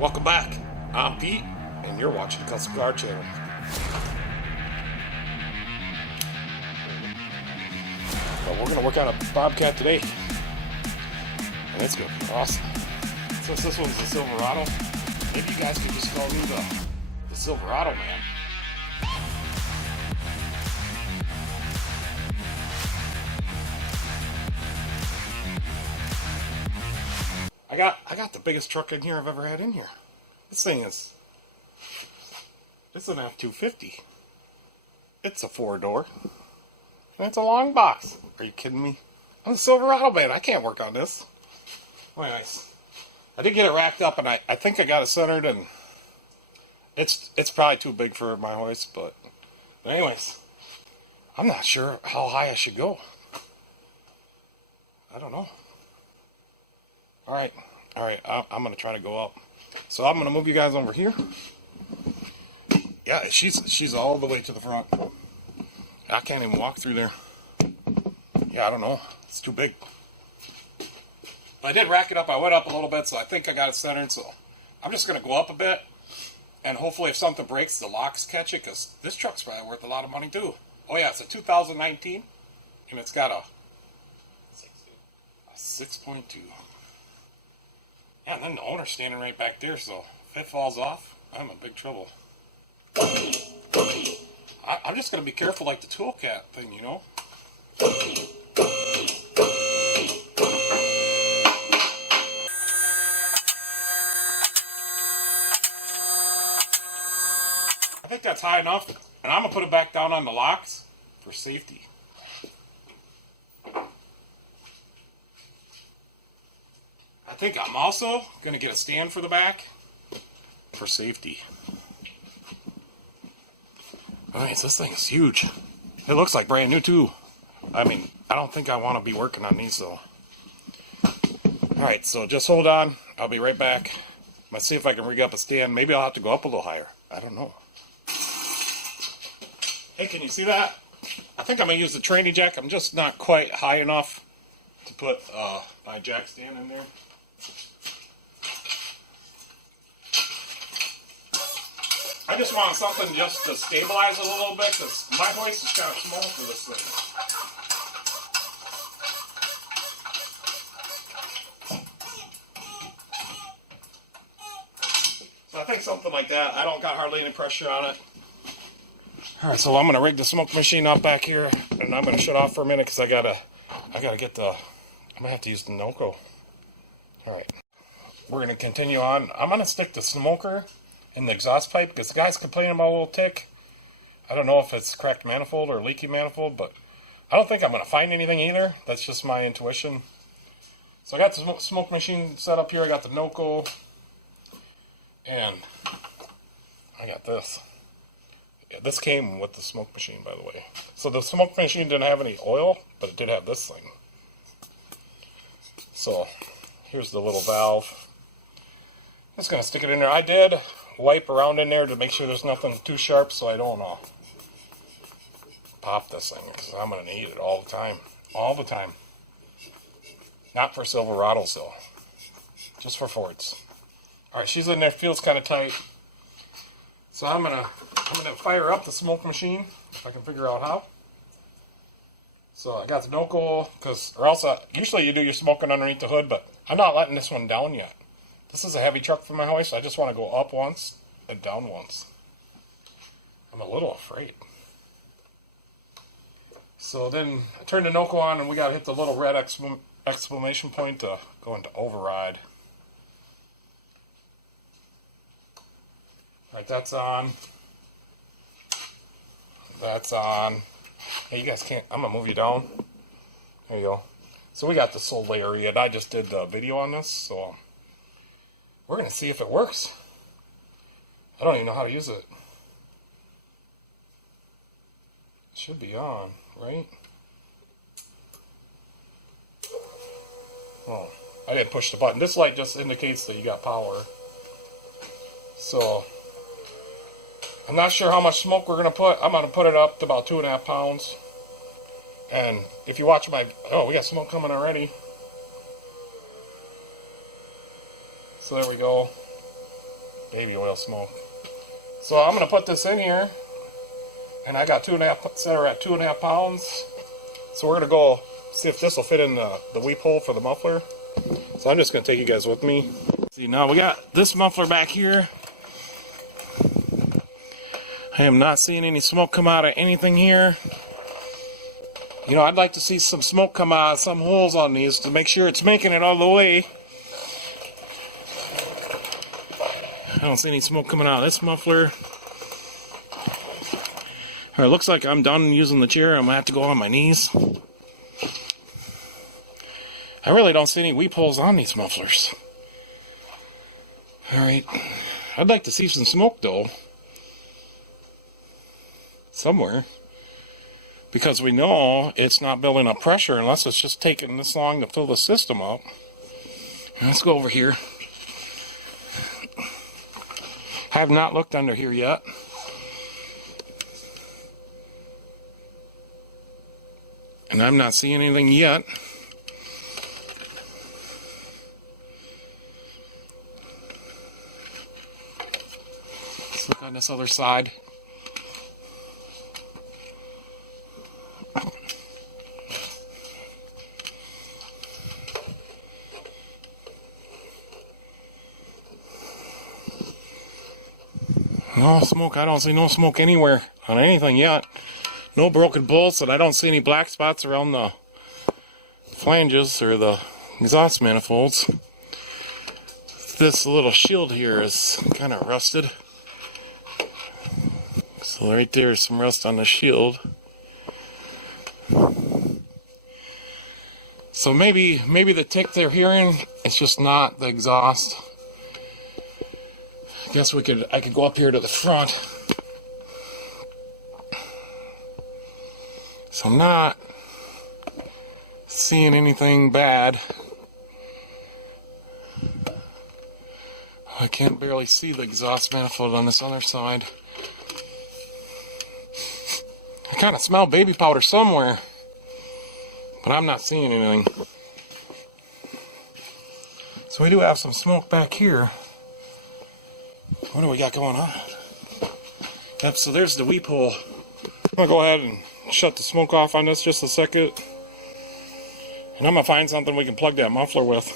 Welcome back. I'm Pete, and you're watching the Custom Car Channel. Well, we're going to work on a Bobcat today, and it's going to be awesome. Since this one's a Silverado, maybe you guys can just call me the Silverado man. I got the biggest truck in here I've ever had in here. This thing is, it's an F-250. It's a 4-door, and it's a long box. Are you kidding me? I'm a Silverado man. I can't work on this. Well, anyways, I did get it racked up, and I think I got it centered, and it's probably too big for my hoist, but anyways, I'm not sure how high I should go. I don't know. Alright, I'm going to try to go up. So I'm going to move you guys over here. Yeah, she's all the way to the front. I can't even walk through there. Yeah, I don't know. It's too big. But I did rack it up. I went up a little bit, so I think I got it centered. So I'm just going to go up a bit. And hopefully if something breaks, the locks catch it, because this truck's probably worth a lot of money too. Oh yeah, it's a 2019, and it's got a 6.2. Yeah, and then the owner's standing right back there, so if it falls off, I'm in big trouble. I'm just going to be careful like the toolcat thing, you know? I think that's high enough, and I'm going to put it back down on the locks for safety. I think I'm also going to get a stand for the back for safety. Alright, so this thing is huge. It looks like brand new too. I mean, I don't think I want to be working on these though. Alright, so just hold on. I'll be right back. Let's see if I can rig up a stand. Maybe I'll have to go up a little higher. I don't know. Hey, can you see that? I think I'm going to use the tranny jack. I'm just not quite high enough to put my jack stand in there. I just want something just to stabilize it a little bit, because my hoist is kind of small for this thing. So I think something like that. I don't got hardly any pressure on it. Alright, so I'm going to rig the smoke machine up back here, and I'm going to shut off for a minute because I gotta get the, I'm going to have to use the Noco. Alright, we're going to continue on. I'm going to stick the smoker in the exhaust pipe, because the guy's complaining about a little tick. I don't know if it's cracked manifold or leaky manifold, but I don't think I'm going to find anything either. That's just my intuition. So I got the smoke machine set up here. I got the Noco, and I got this. Yeah, this came with the smoke machine, by the way. So the smoke machine didn't have any oil, but it did have this thing. So here's the little valve. Just going to stick it in there. I did wipe around in there to make sure there's nothing too sharp, so I don't pop this thing, because I'm going to need it all the time. All the time. Not for Silverados though. Just for Fords. Alright, she's in there. Feels kind of tight. So I'm gonna fire up the smoke machine, if I can figure out how. So I got the Noco, or else usually you do your smoking underneath the hood, but I'm not letting this one down yet. This is a heavy truck for my hoist. I just want to go up once and down once. I'm a little afraid. So then I turn the Noco on, and we got to hit the little red exclamation point to go into override. Alright, that's on. That's on. Hey, you guys can't, I'm going to move you down. There you go. So we got the Solary, and I just did the video on this, so we're going to see if it works. I don't even know how to use it. It should be on, right? Oh, I didn't push the button. This light just indicates that you got power. So I'm not sure how much smoke we're going to put. I'm going to put it up to about 2.5 pounds. And if you watch my, oh, we got smoke coming already. So there we go. Baby oil smoke. So I'm going to put this in here. And I got 2.5 that are at 2.5 pounds. So we're going to go see if this will fit in the weep hole for the muffler. So I'm just going to take you guys with me. See, now we got this muffler back here. I am not seeing any smoke come out of anything here. You know, I'd like to see some smoke come out of some holes on these to make sure it's making it all the way. I don't see any smoke coming out of this muffler. Alright, looks like I'm done using the chair. I'm going to have to go on my knees. I really don't see any weep holes on these mufflers. Alright. I'd like to see some smoke though. Somewhere. Because we know it's not building up pressure unless it's just taking this long to fill the system up. Let's go over here. I have not looked under here yet. And I'm not seeing anything yet. Let's look on this other side. No smoke. I don't see no smoke anywhere on anything yet. No broken bolts, and I don't see any black spots around the flanges or the exhaust manifolds. This little shield here is kind of rusted. So right there is some rust on the shield. So maybe the tick they're hearing is just not the exhaust. I guess I could go up here to the front. So I'm not seeing anything bad. I can't barely see the exhaust manifold on this other side. I kind of smell baby powder somewhere, but I'm not seeing anything. So we do have some smoke back here. What do we got going on? Yep, so there's the weep hole. I'm going to go ahead and shut the smoke off on this just a second. And I'm going to find something we can plug that muffler with.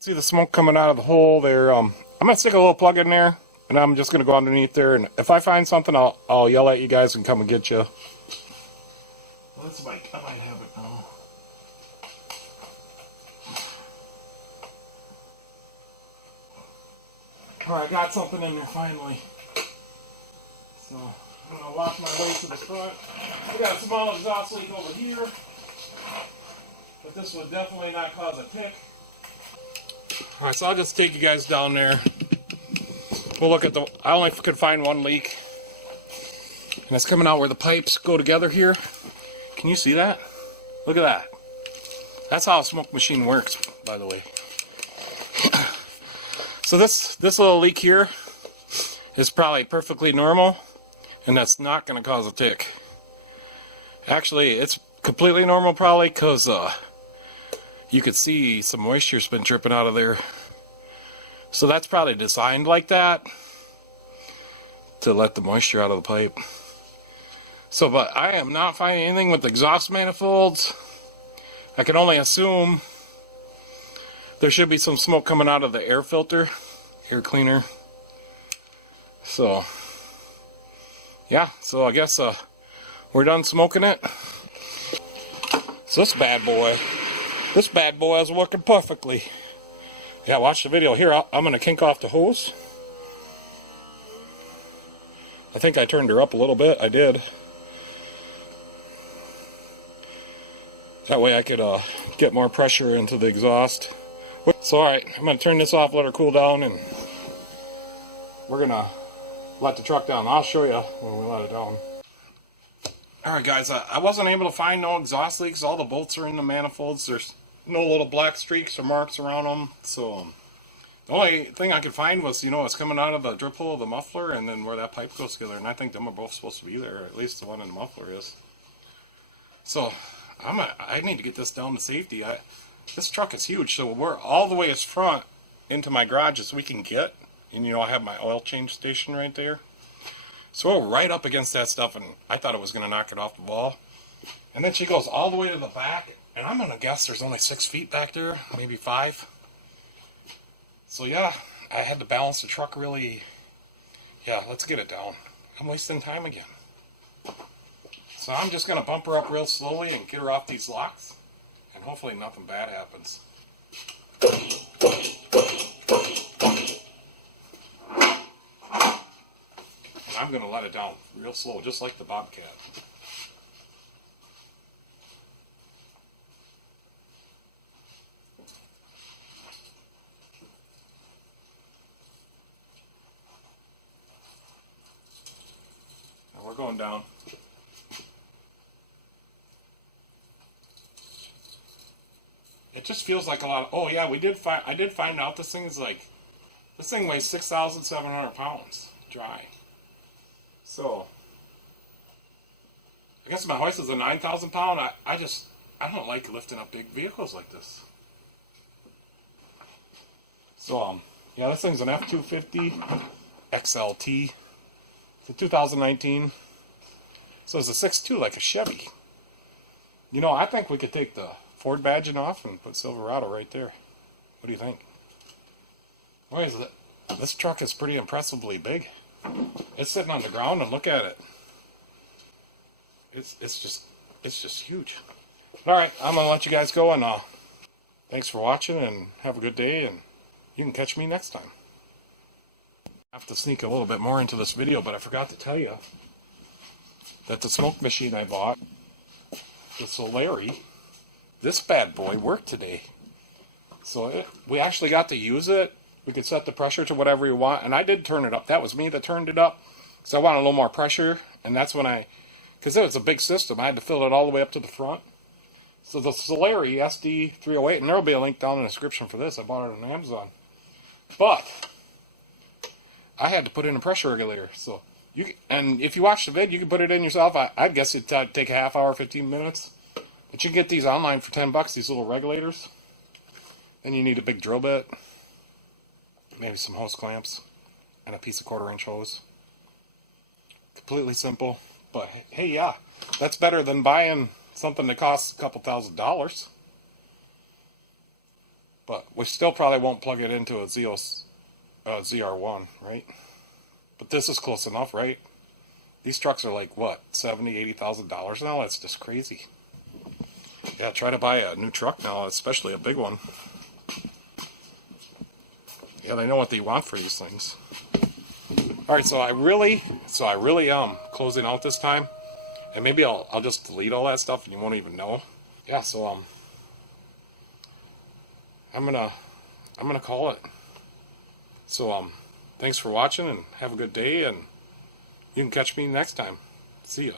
See the smoke coming out of the hole there. I'm going to stick a little plug in there. And I'm just going to go underneath there. And if I find something, I'll yell at you guys and come and get you. That's I might have it now. Alright, I got something in there finally. So I'm going to walk my way to the front. We got a small exhaust leak over here. But this would definitely not cause a tick. Alright, so I'll just take you guys down there. We'll look at I only could find one leak. And it's coming out where the pipes go together here. Can you see that? Look at that. That's how a smoke machine works, by the way. So this little leak here is probably perfectly normal, and that's not going to cause a tick. Actually, it's completely normal probably because you could see some moisture's been dripping out of there. So that's probably designed like that to let the moisture out of the pipe. So, but I am not finding anything with the exhaust manifolds. I can only assume there should be some smoke coming out of the air filter, air cleaner. So, yeah, so I guess we're done smoking it. So this bad boy is working perfectly. Yeah, watch the video. Here, I'm going to kink off the hose. I think I turned her up a little bit. I did. That way I could get more pressure into the exhaust. So alright, I'm going to turn this off, let her cool down, and we're going to let the truck down. I'll show you when we let it down. Alright guys, I wasn't able to find no exhaust leaks. All the bolts are in the manifolds. There's no little black streaks or marks around them. So the only thing I could find was, you know, it's coming out of the drip hole of the muffler and then where that pipe goes together. And I think them are both supposed to be there, or at least the one in the muffler is. So I need to get this down to safety. This truck is huge, so we're all the way as front into my garage as we can get. And you know, I have my oil change station right there. So we're right up against that stuff, and I thought it was going to knock it off the wall. And then she goes all the way to the back, and I'm going to guess there's only 6 feet back there, maybe 5. So yeah, I had to balance the truck really. Yeah, let's get it down. I'm wasting time again. So I'm just going to bump her up real slowly and get her off these locks, and hopefully nothing bad happens. And I'm going to let it down real slow, just like the Bobcat. And we're going down. It just feels like a lot of, oh yeah, I did find out this thing is like, this thing weighs 6,700 pounds dry. So, I guess my hoist is a 9,000 pound. I don't like lifting up big vehicles like this. So, yeah, this thing's an F-250 XLT. It's a 2019. So it's a 6.2 like a Chevy. You know, I think we could take the Ford badging off and put Silverado right there. What do you think? Why is it? This truck is pretty impressively big. It's sitting on the ground, and look at it. It's just huge. All right, I'm gonna let you guys go, and thanks for watching, and have a good day, and you can catch me next time. I have to sneak a little bit more into this video, but I forgot to tell you that the smoke machine I bought, the Solary, this bad boy worked today. So we actually got to use it. We could set the pressure to whatever you want, and I did turn it up. That was me that turned it up, because I wanted a little more pressure, and that's when because it was a big system, I had to fill it all the way up to the front. So the Solary SD308, and there will be a link down in the description for this. I bought it on Amazon. But I had to put in a pressure regulator. So and if you watch the vid, you can put it in yourself. I'd guess it'd take a half hour, 15 minutes. But you can get these online for $10, these little regulators. Then you need a big drill bit, maybe some hose clamps, and a piece of 1/4-inch hose. Completely simple, but hey, yeah, that's better than buying something that costs a couple $1,000s. But we still probably won't plug it into a ZR1, right? But this is close enough, right? These trucks are like, what, $70,000, $80,000 now? That's just crazy. Yeah, try to buy a new truck now, especially a big one. Yeah, they know what they want for these things. All right, so I really closing out this time, and maybe I'll just delete all that stuff and you won't even know. Yeah, so I'm gonna call it. So thanks for watching, and have a good day, and you can catch me next time. See ya.